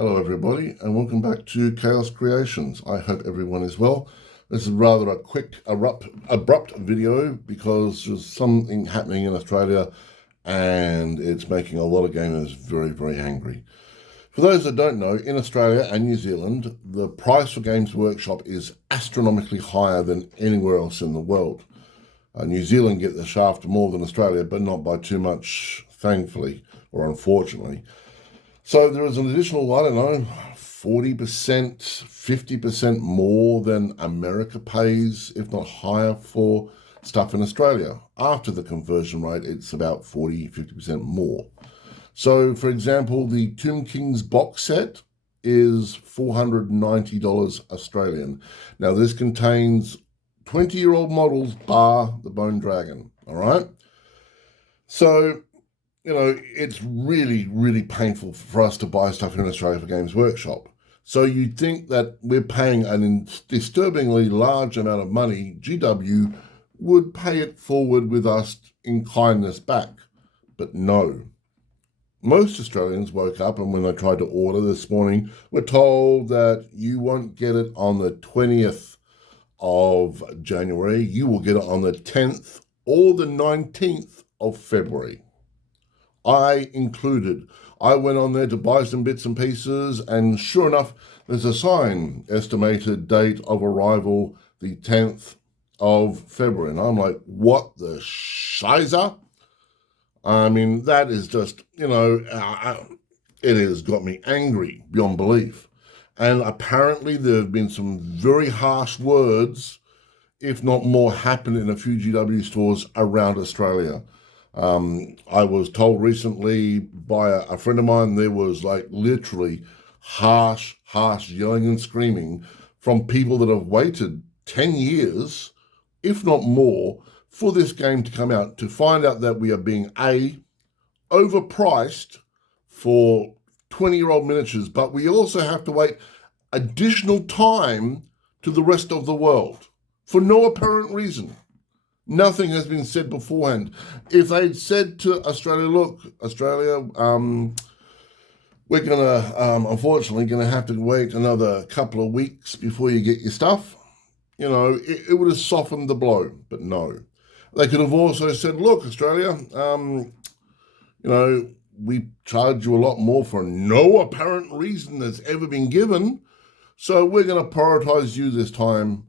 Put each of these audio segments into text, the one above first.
Hello, everybody, and welcome back to Chaos Creations. I hope everyone is well. This is rather a quick, abrupt video because there's something happening in Australia and it's making a lot of gamers very, very angry. For those that don't know, in Australia and New Zealand, the price for Games Workshop is astronomically higher than anywhere else in the world. New Zealand get the shaft more than Australia, but not by too much, thankfully, or unfortunately. So there is an additional, 40%, 50% more than America pays, if not higher, for stuff in Australia. After the conversion rate, it's about 40, 50% more. So, for example, the Tomb Kings box set is $490 Australian. Now, this contains 20-year-old models, bar the Bone Dragon, all right? So, it's really, really painful for us to buy stuff in Australia for Games Workshop. So you'd think that we're paying a disturbingly large amount of money, GW would pay it forward with us in kindness back. But no. Most Australians woke up and when they tried to order this morning, were told that you won't get it on the 20th of January. You will get it on the 10th or the 19th of February. I included. I went on there to buy some bits and pieces, and sure enough, there's a sign, estimated date of arrival, the 10th of February. And I'm like, what the shizer? I mean, that is just, it has got me angry beyond belief. And apparently there have been some very harsh words, if not more, happen in a few GW stores around Australia. I was told recently by a friend of mine there was like literally harsh yelling and screaming from people that have waited 10 years, if not more, for this game to come out, to find out that we are being overpriced for 20-year-old miniatures, but we also have to wait additional time to the rest of the world for no apparent reason. Nothing has been said beforehand. If they'd said to Australia, look, Australia, we're unfortunately gonna have to wait another couple of weeks before you get your stuff, it would have softened the blow, but no. They could have also said, look, Australia, we charge you a lot more for no apparent reason that's ever been given, so we're gonna prioritize you this time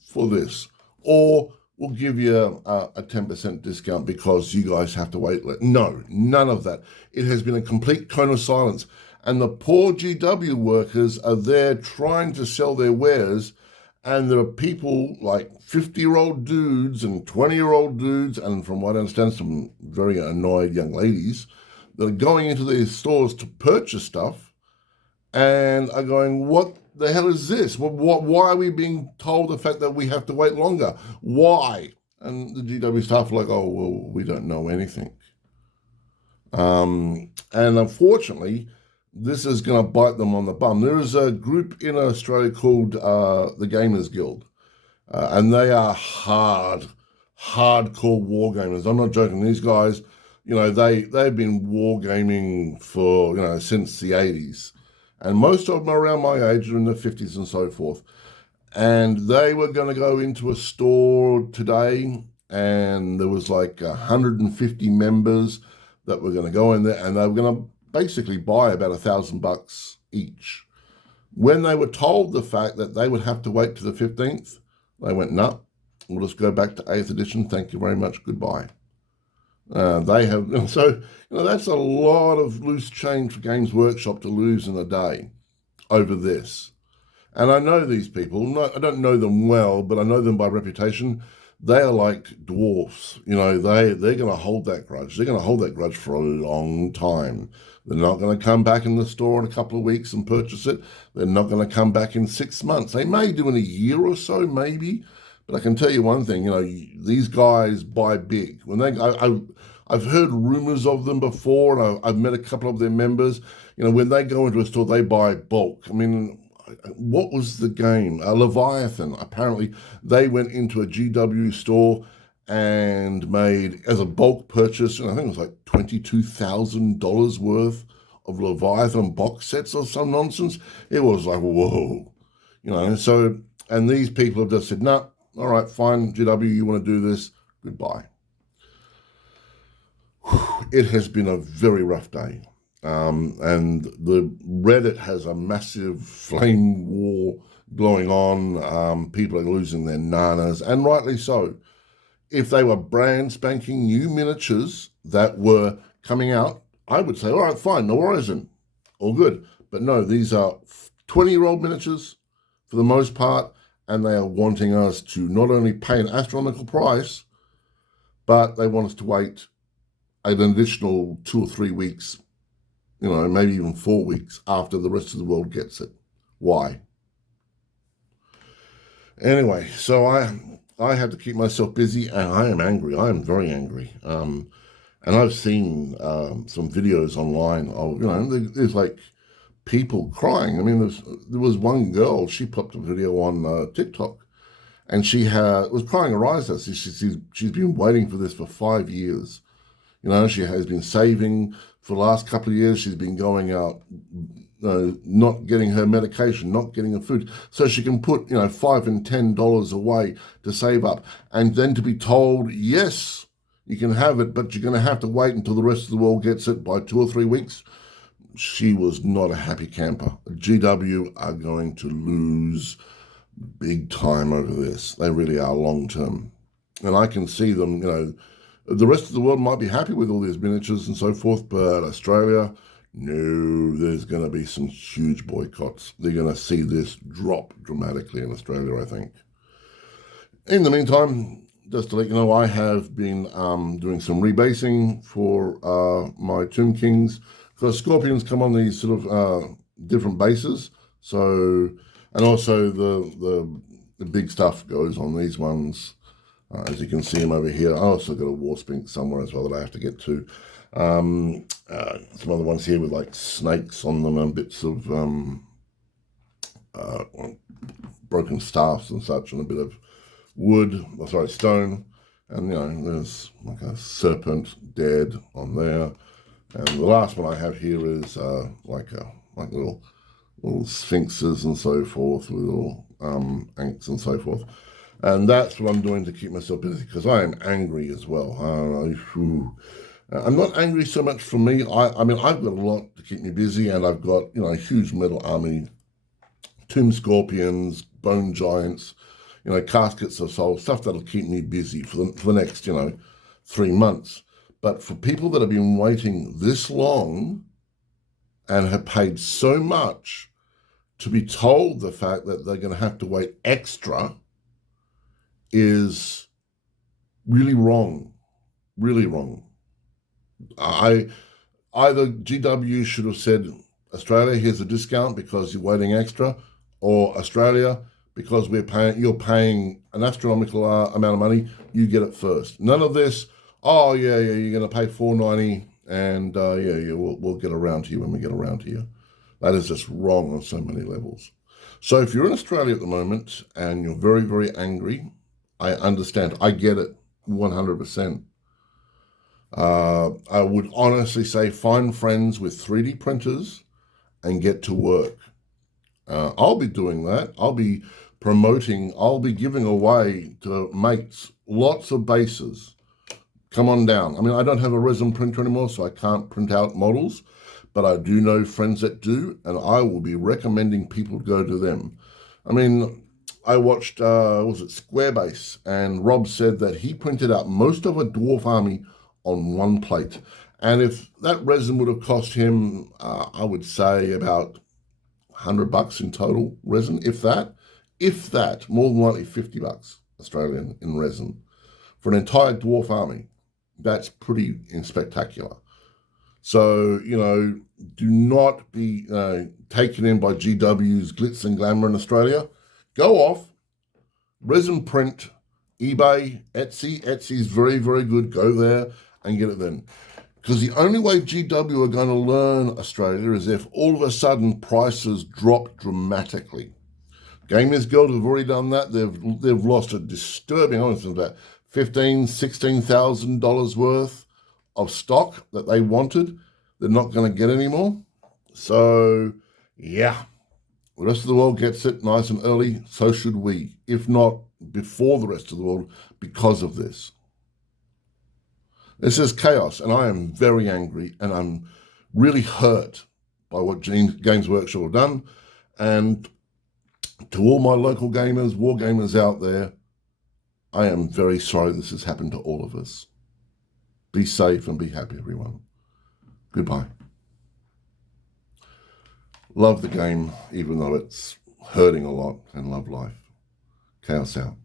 for this. Or we'll give you a 10% discount because you guys have to wait. No, none of that. It has been a complete cone of silence. And the poor GW workers are there trying to sell their wares, and there are people like 50-year-old dudes and 20-year-old dudes, and from what I understand, some very annoyed young ladies that are going into these stores to purchase stuff and are going, what the hell is this? Why are we being told the fact that we have to wait longer? Why? And the GW staff are like, oh, well, we don't know anything. And unfortunately, this is going to bite them on the bum. There is a group in Australia called the Gamers Guild, and they are hardcore wargamers. I'm not joking. These guys, they've been wargaming for, since the 80s. And most of them are around my age, are in their 50s and so forth. And they were going to go into a store today, and there was like 150 members that were going to go in there, and they were going to basically buy about $1,000 each. When they were told the fact that they would have to wait to the 15th, they went, no, we'll just go back to 8th edition. Thank you very much. Goodbye. They have, so that's a lot of loose change for Games Workshop to lose in a day over this. And I know these people. I don't know them well, but I know them by reputation. They are like dwarfs. They're going to hold that grudge. They're going to hold that grudge for a long time. They're not going to come back in the store in a couple of weeks and purchase it. They're not going to come back in 6 months. They may do in a year or so, maybe. But I can tell you one thing, these guys buy big. When I've heard rumors of them before, and I've met a couple of their members. When they go into a store, they buy bulk. I mean, what was the game? Leviathan. Apparently, they went into a GW store and made, as a bulk purchase, and I think it was like $22,000 worth of Leviathan box sets or some nonsense. It was like, whoa, so, and these people have just said, no, all right, fine, GW, you want to do this, goodbye. It has been a very rough day. And the Reddit has a massive flame war going on. People are losing their nanas, and rightly so. If they were brand spanking new miniatures that were coming out, I would say, all right, fine, no worries, all good. But no, these are 20-year-old miniatures for the most part, and they are wanting us to not only pay an astronomical price, but they want us to wait an additional 2 or 3 weeks, maybe even 4 weeks after the rest of the world gets it. Why? Anyway, so I had to keep myself busy, and I am angry. I am very angry. And I've seen some videos online of, there's like people crying. I mean, there was one girl, she popped a video on TikTok, and she was crying her eyes out. She's been waiting for this for 5 years. She has been saving for the last couple of years. She's been going out, not getting her medication, not getting her food, so she can put, $5 and $10 away to save up. And then to be told, yes, you can have it, but you're going to have to wait until the rest of the world gets it by 2 or 3 weeks. She was not a happy camper. GW are going to lose big time over this. They really are long term. And I can see them, the rest of the world might be happy with all these miniatures and so forth, but Australia, no, there's going to be some huge boycotts. They're going to see this drop dramatically in Australia, I think. In the meantime, just to let you know, I have been doing some rebasing for my Tomb Kings, because Scorpions come on these sort of different bases. So, and also the big stuff goes on these ones. As you can see them over here. I also got a Warspink somewhere as well that I have to get to. Some other ones here with like snakes on them and bits of broken staffs and such, and a bit of wood, stone. And there's like a serpent dead on there. And the last one I have here is like little sphinxes and so forth, with little anks and so forth. And that's what I'm doing to keep myself busy, because I am angry as well. I'm not angry so much for me. I mean, I've got a lot to keep me busy, and I've got, a huge metal army, Tomb Scorpions, Bone Giants, Caskets of Soul, stuff that'll keep me busy for the next, 3 months. But for people that have been waiting this long and have paid so much to be told the fact that they're going to have to wait extra is really wrong, really wrong. Either GW should have said, Australia, here's a discount because you're waiting extra, or Australia, because you're paying an astronomical amount of money, you get it first. None of this, oh yeah, you're going to pay $4.90, and we'll get around to you when we get around to you. That is just wrong on so many levels. So if you're in Australia at the moment and you're very, very angry, I understand. I get it 100%. I would honestly say find friends with 3D printers and get to work. I'll be doing that. I'll be promoting, I'll be giving away to mates lots of bases. Come on down. I mean, I don't have a resin printer anymore, so I can't print out models, but I do know friends that do, and I will be recommending people go to them. I mean, I watched, Squarebase, and Rob said that he printed out most of a dwarf army on one plate. And if that resin would have cost him, I would say about $100 in total resin, if that, more than likely $50 Australian in resin for an entire dwarf army. That's pretty spectacular. So, do not be taken in by GW's glitz and glamour in Australia. Go off, resin print, eBay, Etsy. Etsy's very, very good. Go there and get it then. Because the only way GW are going to learn Australia is if all of a sudden prices drop dramatically. Gamers Guild have already done that. They've lost a disturbing, honestly, about $15,000, $16,000 worth of stock that they wanted. They're not going to get anymore. So, yeah, the rest of the world gets it nice and early. So should we, if not before the rest of the world, because of this. This is chaos, and I am very angry, and I'm really hurt by what Games Workshop have done. And to all my local gamers, war gamers out there, I am very sorry this has happened to all of us. Be safe and be happy, everyone. Goodbye. Love the game, even though it's hurting a lot, and love life. Chaos out.